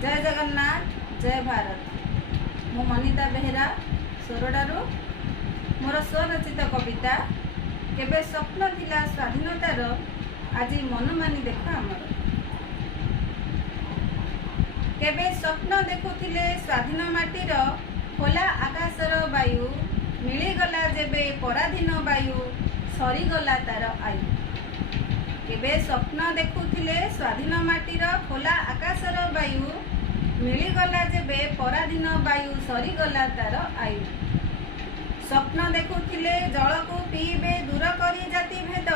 जय जगन्नाथ जय भारत। मु मनिता बेहेरा सोरडारू मोर स्वरचित कविता केबे स्वप्न थिला स्वाधीनतार आज मन मानी देख आमर। केबे स्वप्न देखुथिले स्वाधीन माटीर खोला आकाशर वायु मिलीगला जेबे पराधीन वायु सरीगला तार आयु। केबे स्वप्न देखुथिले स्वाधीन माटीर खोला आकाशर वायु मिलीगला जेबे पराधीन वायु सरीगला तार आयु। स्वप्न देखुथिले जल को पीबे दूर करी जाति भेद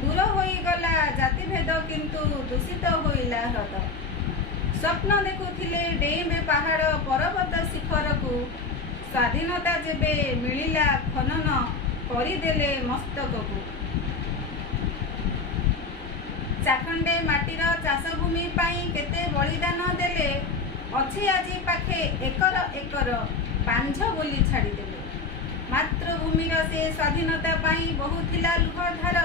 दूर होईगला जाति भेद किंतु दूषित होइला ह्रद। स्वप्न देखुथिले डेइबे पहाड़ पर्वत शिखर को स्वाधीनता जेबे मिलिला खनन करिदेले मस्तक को। चाखंडे माटीर चाष भूमि पाई केते बलिदान देले अछि आजी पाखे एकर एकर पांझ बोली छाड़ी देले। मातृभूमिर से स्वाधीनता पाई बहुथिला लुह धार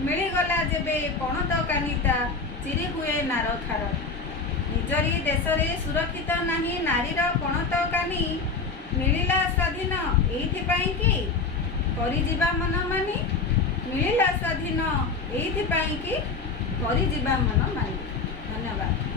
मिलीगला जेबे पणत कानिता चिरी हुए नार खार। निजरी देशरे सुरक्षित नाही नारीर पणत कानी मिलिला स्वाधीन एइथिपाई कि करि जिबा मन मानी। मिलिला स्वाधीन एइथिपाई कि करि जिबा मन मानी। धन्यवाद।